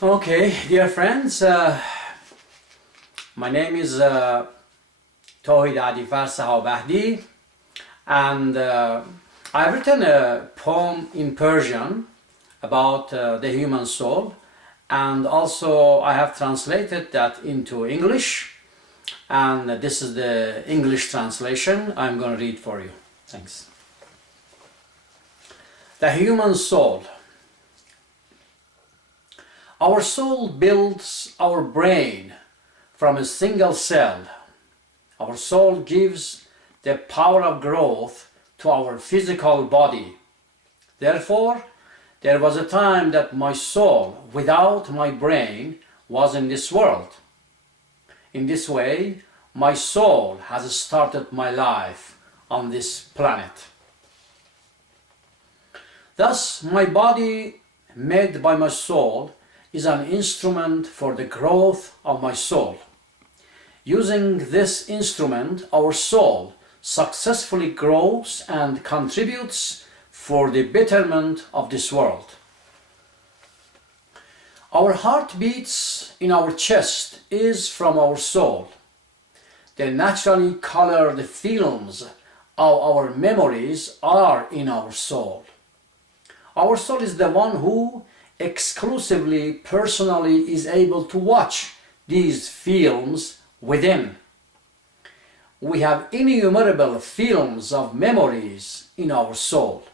Okay, dear friends, my name is Tawhid Adifar Sahabahdi, and I've written a poem in Persian about the human soul, and also I have translated that into English, and this is the English translation I'm going to read for you. Thanks. The human soul. Our soul builds our brain from a single cell. Our soul gives the power of growth to our physical body. Therefore, there was a time that my soul, without my brain, was in this world. In this way, my soul has started my life on this planet. Thus, my body, made by my soul, is an instrument for the growth of my soul. Using this instrument, our soul successfully grows and contributes for the betterment of this world. Our heart beats in our chest is from our soul. The naturally colored films of our memories are in our soul. Our soul is the one who exclusively, personally is able to watch these films within. We have innumerable films of memories in our soul.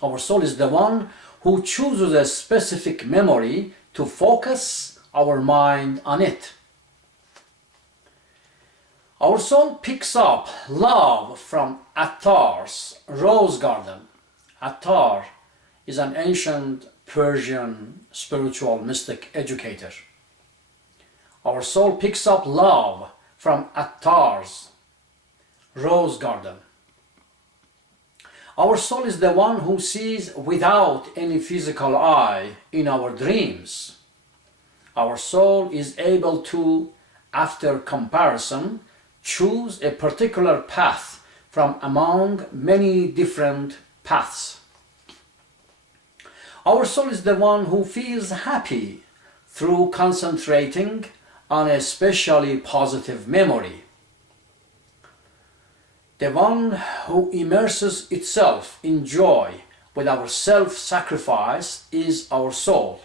Our soul is the one who chooses a specific memory to focus our mind on it. Our soul picks up love from Attar's rose garden. Attar is an ancient Persian spiritual mystic educator. Our soul picks up love from Attar's rose garden. Our soul is the one who sees without any physical eye in our dreams. Our soul is able to, after comparison, choose a particular path from among many different paths. Our soul is the one who feels happy through concentrating on a especially positive memory. The one who immerses itself in joy with our self-sacrifice is our soul.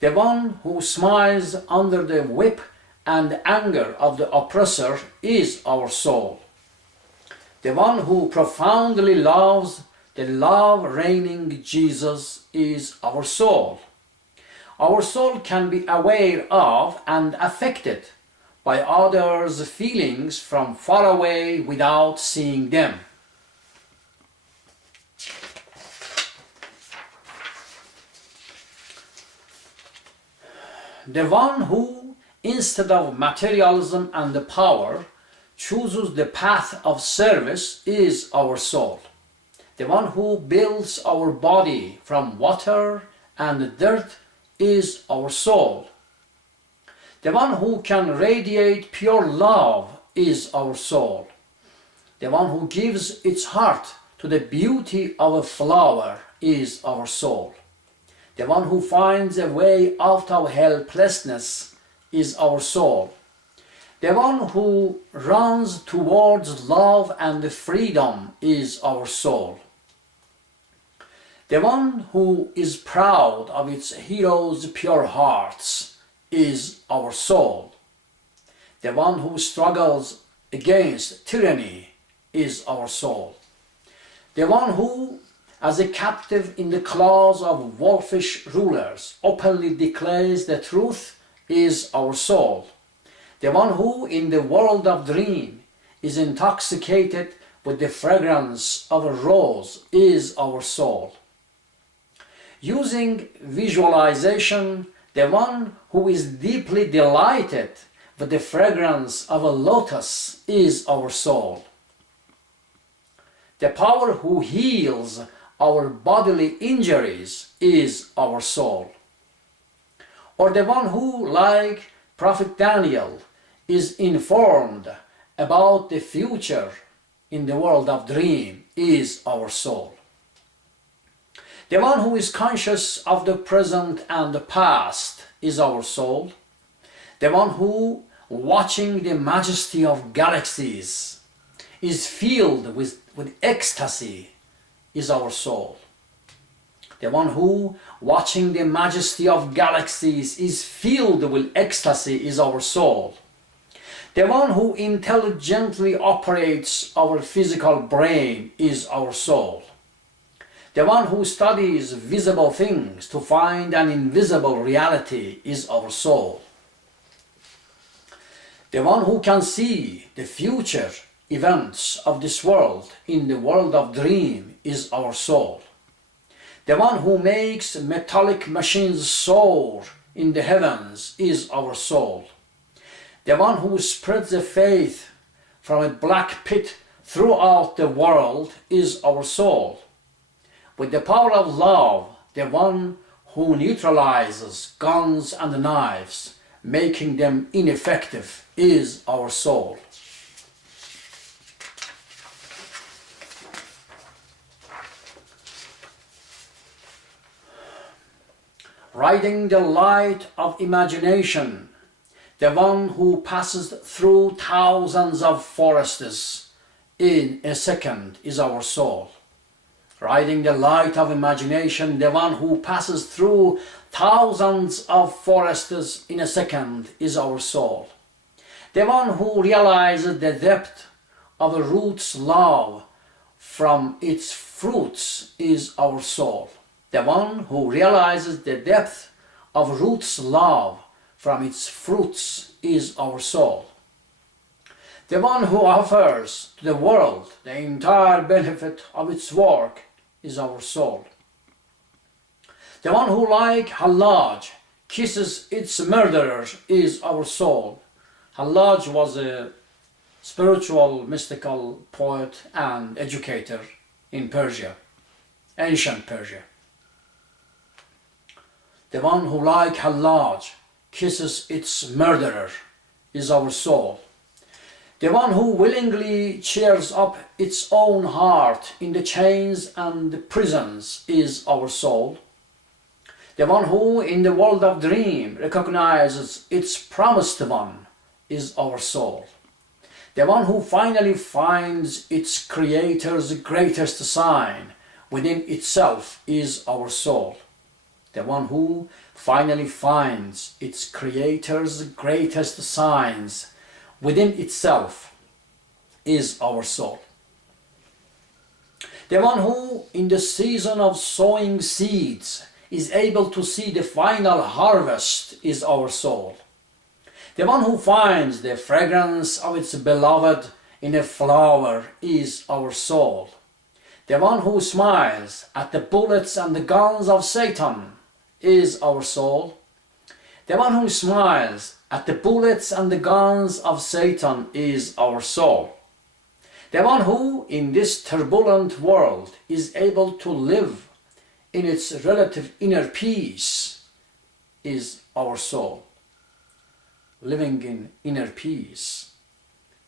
The one who smiles under the whip and anger of the oppressor is our soul. The one who profoundly loves the love-reigning Jesus is our soul. Our soul can be aware of and affected by others' feelings from far away without seeing them. The one who, instead of materialism and the power, chooses the path of service is our soul. The one who builds our body from water and dirt is our soul. The one who can radiate pure love is our soul. The one who gives its heart to the beauty of a flower is our soul. The one who finds a way out of helplessness is our soul. The one who runs towards love and freedom is our soul. The one who is proud of its heroes' pure hearts is our soul. The one who struggles against tyranny is our soul. The one who, as a captive in the claws of wolfish rulers, openly declares the truth is our soul. The one who, in the world of dream, is intoxicated with the fragrance of a rose is our soul. Using visualization, the one who is deeply delighted with the fragrance of a lotus is our soul. The power who heals our bodily injuries is our soul. Or the one who, like Prophet Daniel, is informed about the future in the world of dream is our soul. The one who is conscious of the present and the past is our soul. The one who, watching the majesty of galaxies, is filled with ecstasy is our soul. The one who, watching the majesty of galaxies, is filled with ecstasy is our soul. The one who intelligently operates our physical brain is our soul. The one who studies visible things to find an invisible reality is our soul. The one who can see the future events of this world in the world of dream is our soul. The one who makes metallic machines soar in the heavens is our soul. The one who spreads the faith from a black pit throughout the world is our soul. With the power of love, the one who neutralizes guns and knives, making them ineffective, is our soul. Riding the light of imagination, the one who passes through thousands of forests in a second is our soul. Riding the light of imagination, the one who passes through thousands of forests in a second is our soul. The one who realizes the depth of a root's love from its fruits is our soul. The one who realizes the depth of root's love from its fruits is our soul. The one who offers to the world the entire benefit of its work is our soul. The one who, like Hallaj, kisses its murderers is our soul. Hallaj was a spiritual, mystical poet and educator in Persia, ancient Persia. The one who, like Hallaj, kisses its murderer is our soul. The one who willingly cheers up its own heart in the chains and the prisons is our soul. The one who, in the world of dream, recognizes its promised one is our soul. The one who finally finds its Creator's greatest sign within itself is our soul. The one who finally finds its Creator's greatest signs within itself is our soul. The one who, in the season of sowing seeds, is able to see the final harvest is our soul. The one who finds the fragrance of its beloved in a flower is our soul. The one who smiles at the bullets and the guns of Satan is our soul. The one who smiles at the bullets and the guns of Satan is our soul. The one who, in this turbulent world, is able to live in its relative inner peace is our soul. Living in inner peace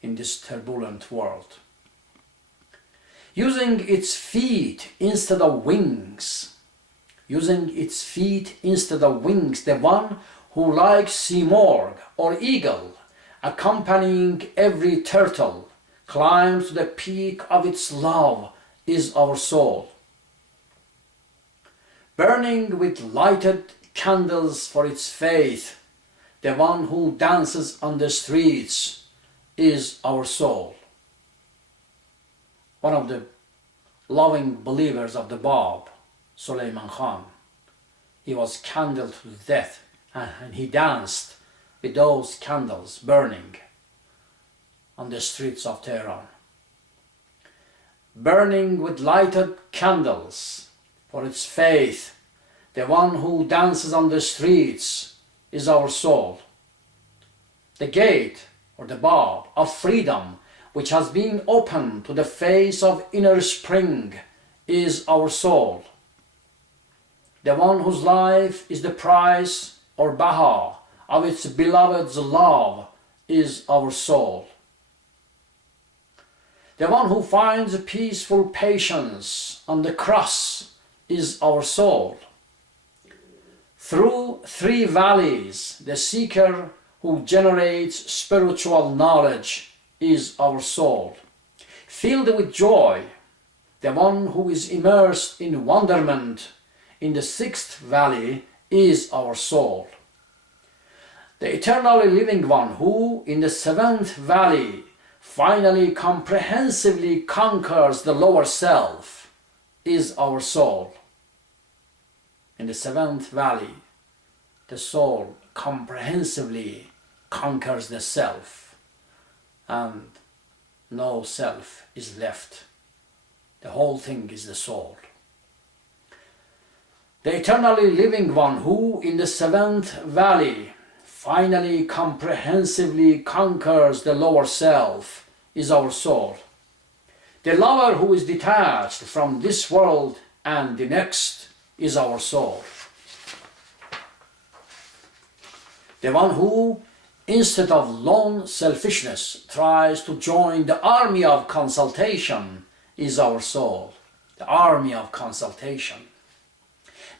in this turbulent world. Using its feet instead of wings. Using its feet instead of wings, the one who, like Simorg or eagle, accompanying every turtle, climbs to the peak of its love is our soul. Burning with lighted candles for its faith, the one who dances on the streets is our soul. One of the loving believers of the Bab, Suleiman Khan, he was candled to death and he danced with those candles burning on the streets of Tehran. Burning with lighted candles for its faith, the one who dances on the streets is our soul. The gate, or the Bab, of freedom, which has been opened to the face of inner spring, is our soul. The one whose life is the price or baha of its beloved's love is our soul. The one who finds peaceful patience on the cross is our soul. Through three valleys, the seeker who generates spiritual knowledge is our soul. Filled with joy, the one who is immersed in wonderment in the sixth valley is our soul. The eternally living one who in the seventh valley finally comprehensively conquers the lower self is our soul. In the seventh valley, the soul comprehensively conquers the self, and no self is left. The whole thing is the soul. The eternally living one who in the seventh valley finally comprehensively conquers the lower self is our soul. The lover who is detached from this world and the next is our soul. The one who, instead of lone selfishness, tries to join the army of consultation is our soul. The army of consultation.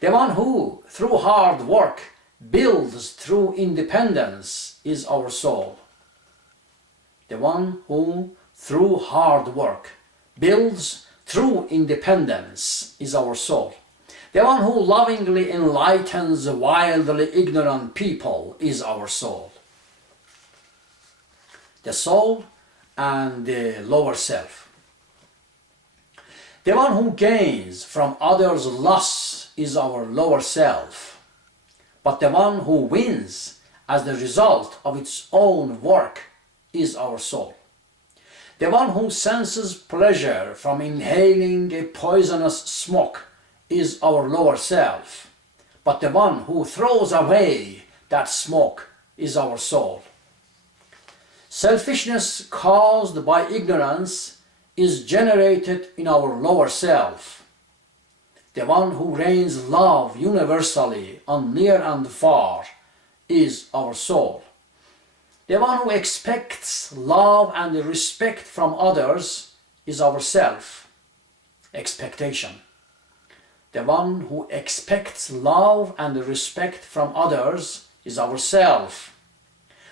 The one who, through hard work, builds through independence is our soul. The one who, through hard work, builds through independence is our soul. The one who lovingly enlightens wildly ignorant people is our soul. The soul and the lower self. The one who gains from others' loss is our lower self. But the one who wins as the result of its own work is our soul. The one who senses pleasure from inhaling a poisonous smoke is our lower self. But the one who throws away that smoke is our soul. Selfishness caused by ignorance is generated in our lower self. The one who rains love universally on near and far is our soul. The one who expects love and respect from others is our self. Expectation. The one who expects love and respect from others is our self.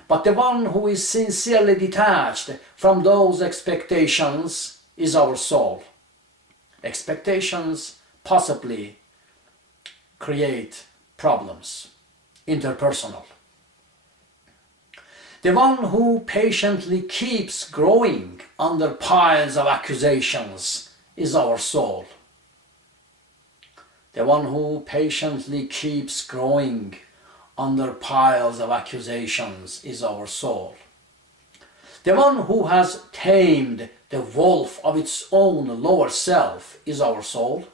But the one who is sincerely detached from those expectations is our soul. Expectations possibly create problems, interpersonal. The one who patiently keeps growing under piles of accusations is our soul. The one who patiently keeps growing under piles of accusations is our soul. The one who has tamed the wolf of its own lower self is our soul.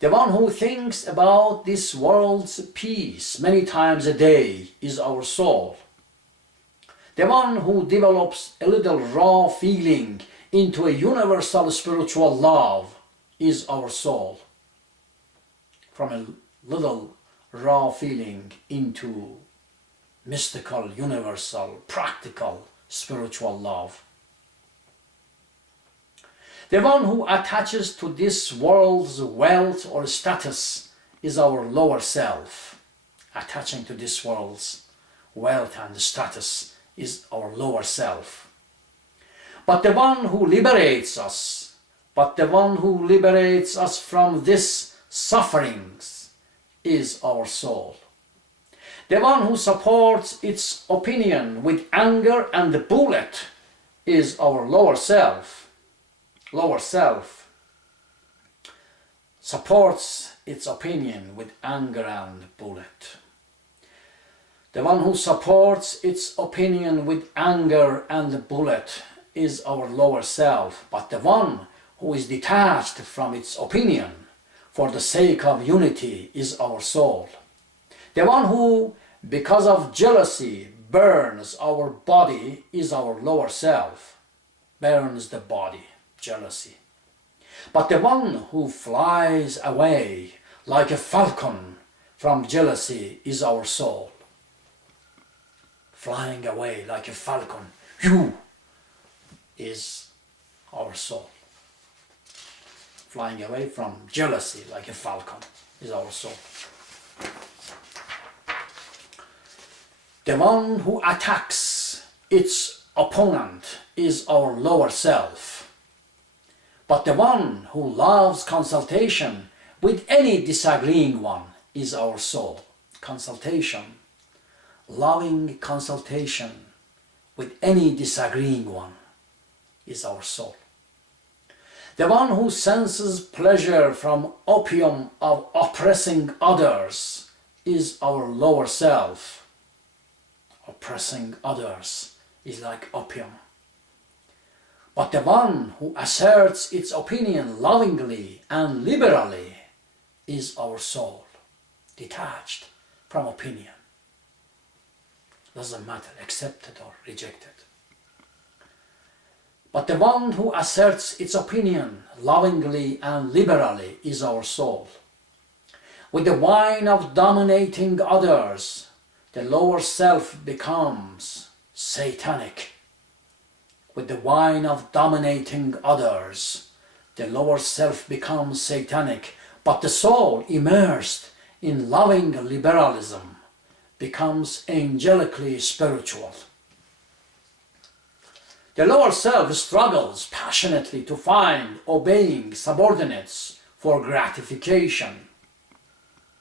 The one who thinks about this world's peace many times a day is our soul. The one who develops a little raw feeling into a universal spiritual love is our soul. From a little raw feeling into mystical, universal, practical, spiritual love. The one who attaches to this world's wealth or status is our lower self. Attaching to this world's wealth and status is our lower self. But the one who liberates us from this sufferings is our soul. The one who supports its opinion with anger and the bullet is our lower self. Lower self supports its opinion with anger and bullet. The one who supports its opinion with anger and bullet is our lower self, but the one who is detached from its opinion for the sake of unity is our soul. The one who, because of jealousy, burns our body is our lower self. Burns the body, jealousy. But the one who flies away like a falcon from jealousy is our soul. Flying away like a falcon, is our soul. flying away from jealousy like a falcon is our soul. The one who attacks its opponent is our lower self. But the one who loves consultation with any disagreeing one is our soul. Consultation, loving consultation with any disagreeing one is our soul. The one who senses pleasure from opium of oppressing others is our lower self. Oppressing others is like opium. But the one who asserts its opinion lovingly and liberally is our soul, detached from opinion. Doesn't matter, accepted or rejected. But the one who asserts its opinion lovingly and liberally is our soul. With the whine of dominating others, the lower self becomes satanic. With the whine of dominating others, the lower self becomes satanic, but the soul, immersed in loving liberalism, becomes angelically spiritual. The lower self struggles passionately to find obeying subordinates for gratification.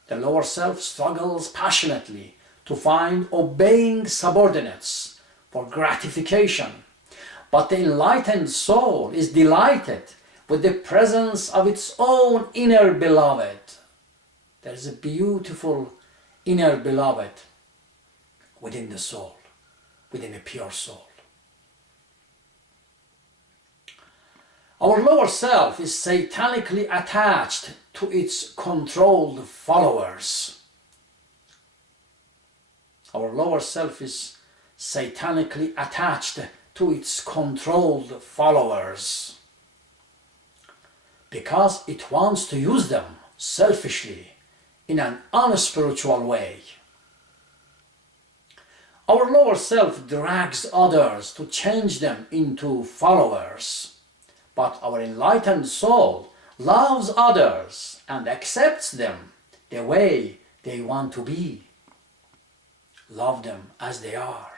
The lower self struggles passionately to find obeying subordinates for gratification. But the enlightened soul is delighted with the presence of its own inner beloved. There is a beautiful inner beloved within the soul, within a pure soul. Our lower self is satanically attached to its controlled followers. Our lower self is satanically attached to its controlled followers because it wants to use them selfishly in an unspiritual way. Our lower self drags others to change them into followers, but our enlightened soul loves others and accepts them the way they want to be. Love them as they are.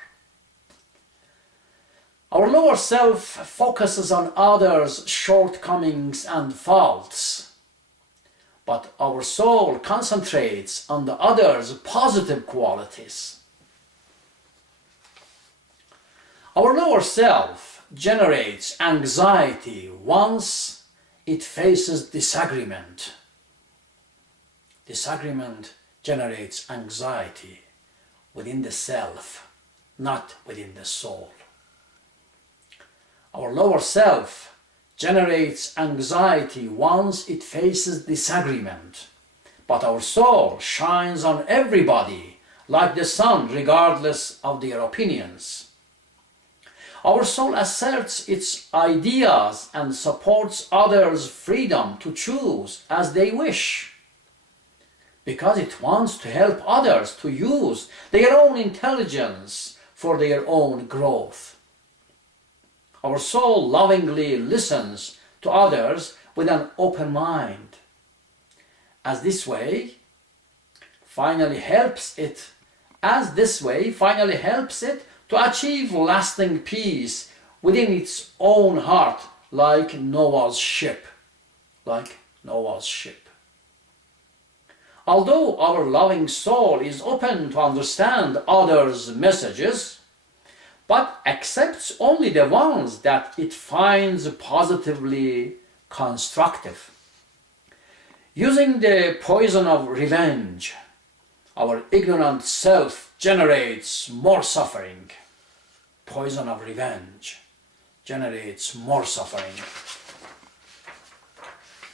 Our lower self focuses on others' shortcomings and faults, but our soul concentrates on the other's positive qualities. Our lower self generates anxiety once it faces disagreement. Disagreement generates anxiety within the self, not within the soul. Our lower self generates anxiety once it faces disagreement, but our soul shines on everybody like the sun regardless of their opinions. Our soul asserts its ideas and supports others' freedom to choose as they wish, because it wants to help others to use their own intelligence for their own growth. Our soul lovingly listens to others with an open mind, as this way finally helps it to achieve lasting peace within its own heart, like Noah's ship. Although our loving soul is open to understand others' messages, but accepts only the ones that it finds positively constructive. Using the poison of revenge, our ignorant self generates more suffering. Poison of revenge generates more suffering.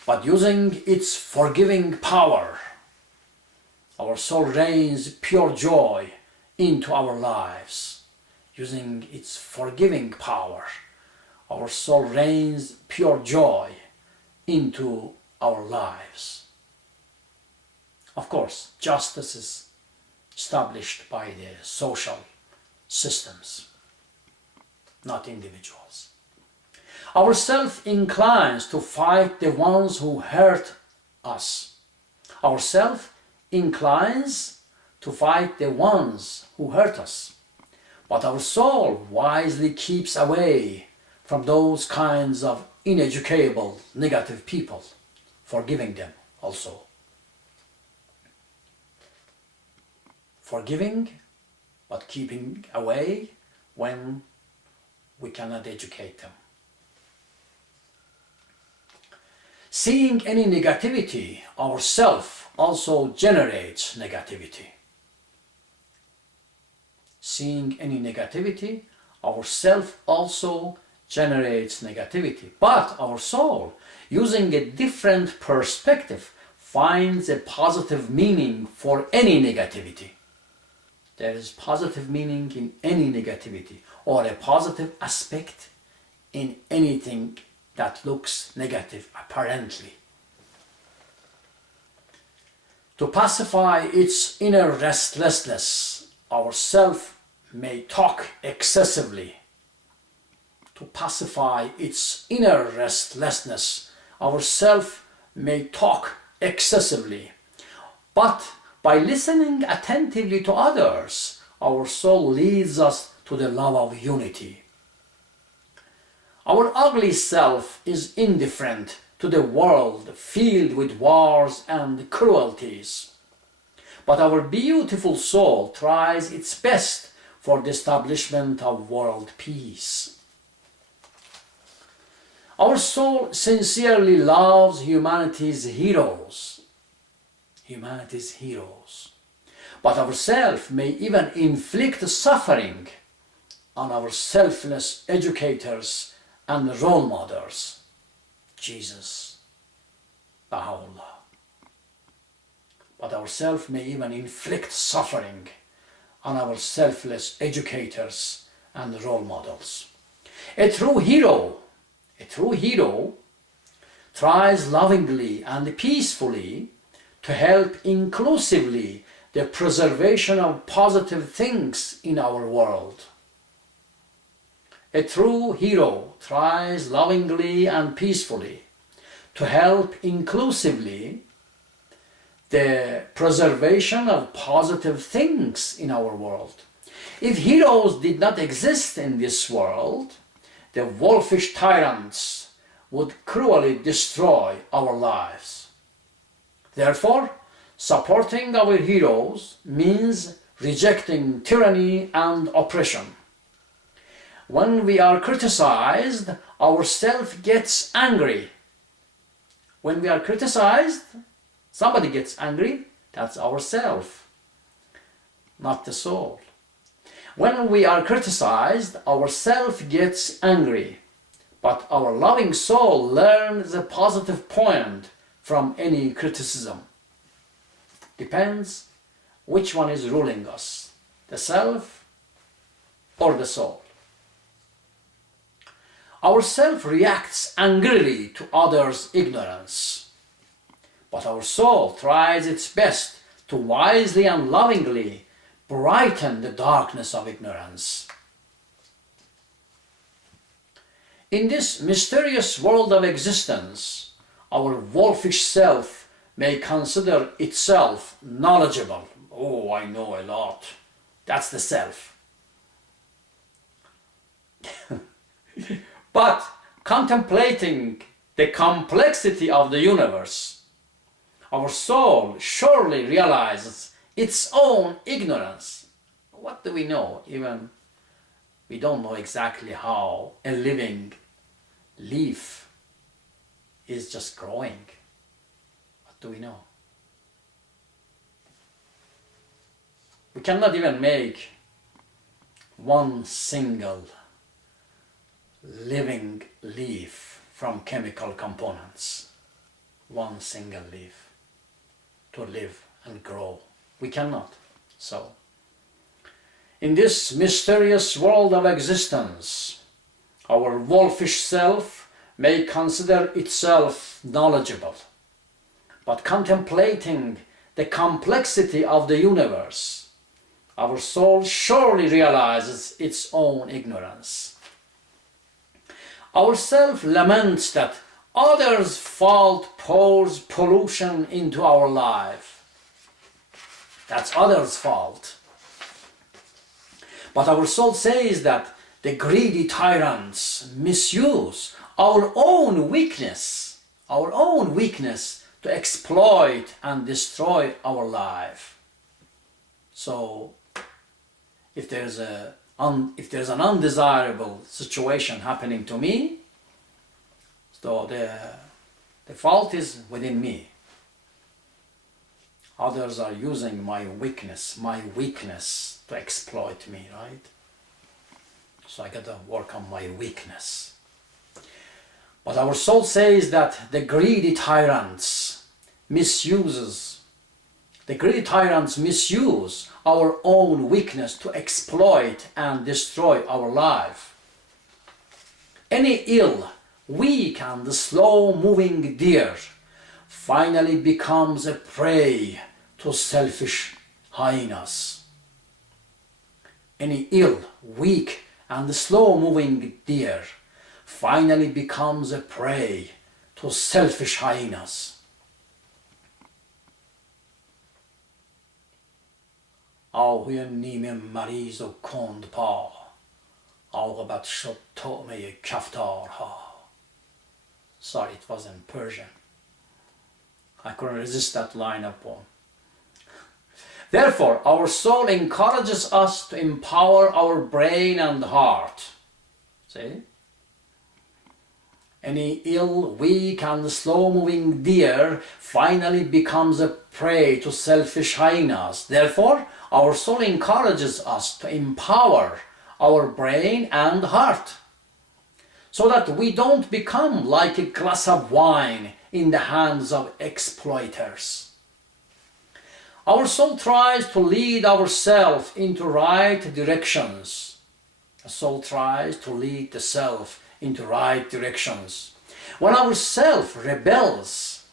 But using its forgiving power, our soul rains pure joy into our lives. Using its forgiving power, our soul rains pure joy into our lives. Of course, justice is established by the social systems, not individuals. Our self inclines to fight the ones who hurt us. Our self inclines to fight the ones who hurt us. But our soul wisely keeps away from those kinds of ineducable, negative people, forgiving them also. Forgiving, but keeping away when we cannot educate them. Seeing any negativity, our self also generates negativity. Seeing any negativity, our self also generates negativity. But our soul, using a different perspective, finds a positive meaning for any negativity. There is positive meaning in any negativity, or a positive aspect in anything that looks negative apparently. To pacify its inner restlessness, our self may talk excessively. To pacify its inner restlessness, our self may talk excessively. But by listening attentively to others, our soul leads us to the love of unity. Our ugly self is indifferent to the world filled with wars and cruelties. But our beautiful soul tries its best for the establishment of world peace. Our soul sincerely loves humanity's heroes. Humanity's heroes. But our self may even inflict suffering on our selfless educators and role models. Jesus, Baha'u'llah. But our self may even inflict suffering on our selfless educators and role models. A true hero tries lovingly and peacefully to help inclusively the preservation of positive things in our world. A true hero tries lovingly and peacefully to help inclusively the preservation of positive things in our world. If heroes did not exist in this world, the wolfish tyrants would cruelly destroy our lives. Therefore, supporting our heroes means rejecting tyranny and oppression. When we are criticized, our self gets angry. When we are criticized, somebody gets angry, that's our self, not the soul. When we are criticized, our self gets angry, but our loving soul learns a positive point from any criticism. Depends which one is ruling us, the self or the soul. Our self reacts angrily to others' ignorance, but our soul tries its best to wisely and lovingly brighten the darkness of ignorance. In this mysterious world of existence, our wolfish self may consider itself knowledgeable. Oh, I know a lot. That's the self. But contemplating the complexity of the universe, our soul surely realizes its own ignorance. What do we know? Even we don't know exactly how a living leaf is just growing. What do we know? We cannot even make one single living leaf from chemical components. One single leaf to live and grow. We cannot. So, in this mysterious world of existence, our wolfish self may consider itself knowledgeable, but contemplating the complexity of the universe, our soul surely realizes its own ignorance. Our self laments that others' fault pours pollution into our life. That's others' fault. But our soul says that the greedy tyrants misuse our own weakness to exploit and destroy our life. So if there's an undesirable situation happening to me, so the fault is within me. Others are using my weakness to exploit me, right? So I gotta work on my weakness. But our soul says that the greedy tyrants misuse our own weakness to exploit and destroy our life. Any ill, weak and slow-moving deer finally becomes a prey to selfish hyenas. Any ill, weak and slow-moving deer finally becomes a prey to selfish hyenas. آهوی نیمه مریض و کند پا عاقبت شد طعمه کفتارها. Sorry, it was in Persian. I couldn't resist that line of poem. Therefore, our soul encourages us to empower our brain and heart. See? Any ill, weak and slow-moving deer finally becomes a prey to selfish hyenas. Therefore, our soul encourages us to empower our brain and heart so that we don't become like a glass of wine in the hands of exploiters. Our soul tries to lead ourselves into right directions. The soul tries to lead the self into right directions. When our self rebels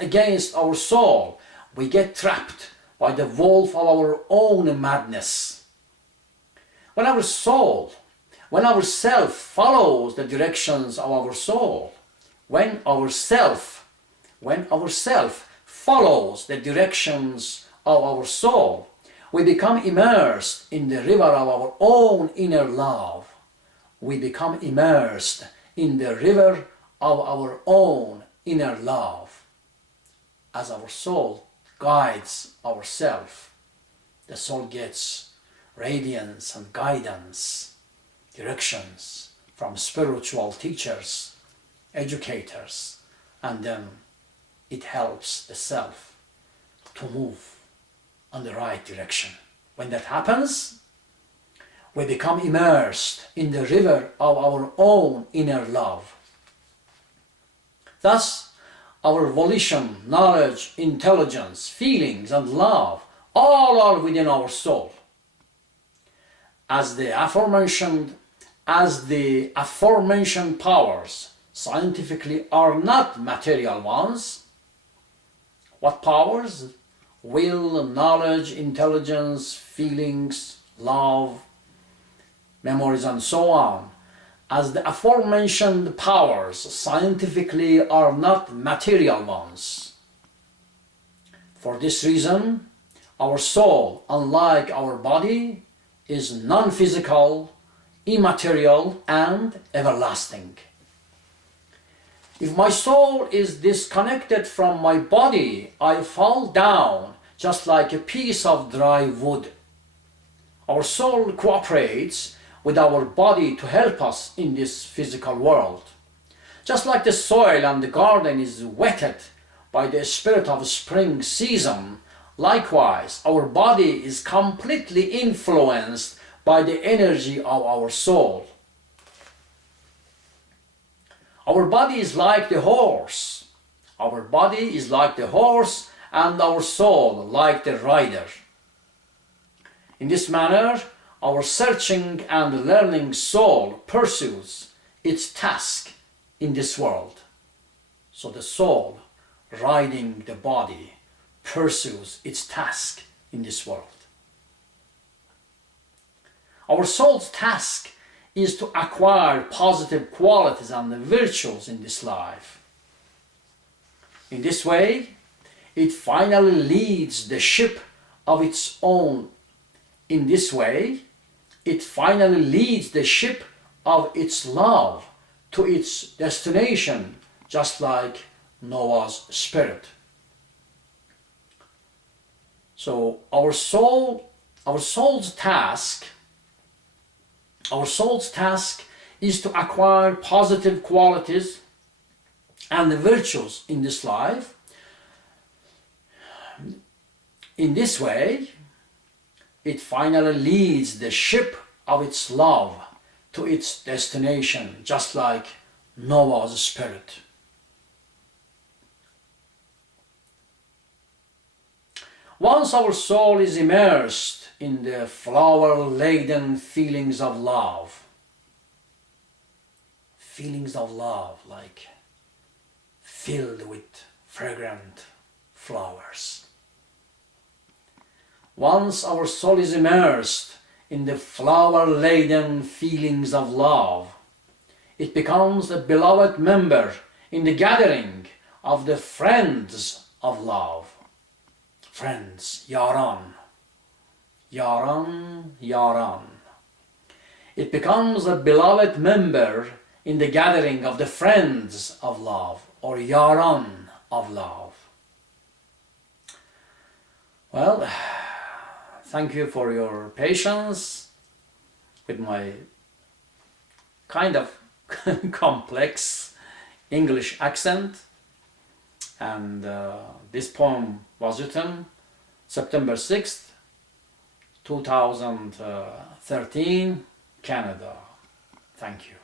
against our soul, we get trapped by the wolf of our own madness. When our self follows the directions of our soul, when our self follows the directions of our soul, we become immersed in the river of our own inner love. We become immersed in the river of our own inner love. As our soul guides ourself, the soul gets radiance and guidance, directions from spiritual teachers, educators, and then it helps the self to move on the right direction. When that happens, we become immersed in the river of our own inner love. Thus, our volition, knowledge, intelligence, feelings, and love all are within our soul. As the aforementioned powers scientifically are not material ones. What powers? Will, knowledge, intelligence, feelings, love, memories, and so on. As the aforementioned powers scientifically are not material ones. For this reason, our soul, unlike our body, is non-physical, immaterial, and everlasting. If my soul is disconnected from my body, I fall down just like a piece of dry wood. Our soul cooperates with our body to help us in this physical world. Just like the soil and the garden is wetted by the spirit of spring season, likewise our body is completely influenced by the energy of our soul. Our body is like the horse. Our body is like the horse and our soul like the rider. In this manner, our searching and learning soul pursues its task in this world. So the soul, riding the body, pursues its task in this world. Our soul's task is to acquire positive qualities and virtues in this life. In this way, it finally leads the ship of its own. In this way, it finally leads the ship of its love to its destination, just like Noah's spirit. So our soul's task is to acquire positive qualities and the virtues in this life. In this way, it finally leads the ship of its love to its destination, just like Noah's spirit. Once our soul is immersed in the flower-laden feelings of love, like filled with fragrant flowers. Once our soul is immersed in the flower-laden feelings of love, it becomes a beloved member in the gathering of the friends of love. Friends, yaran, yaran, yaran. It becomes a beloved member in the gathering of the friends of love, or yaran of love. Well, thank you for your patience with my kind of complex English accent. And this poem was written September 6th, 2013, Canada. Thank you.